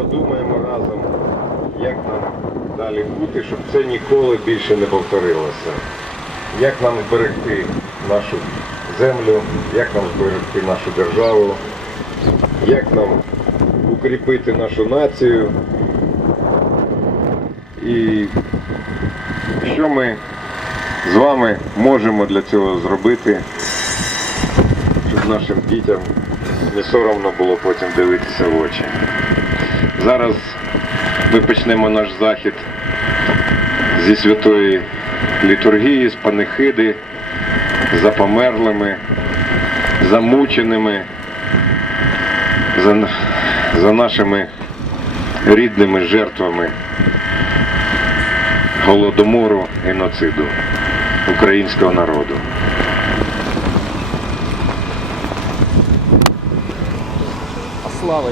подумаємо разом, як нам далі бути, щоб це ніколи більше не повторилося. Як нам зберегти нашу землю, як нам зберегти нашу державу, як нам укріпити нашу націю. І що ми з вами можемо для цього зробити, щоб нашим дітям не соромно було потім дивитися в очі. Зараз ми почнемо наш захід зі святої літургії, з панихиди, за померлими, замученими, за, за нашими рідними жертвами голодомору, геноциду українського народу. Слава.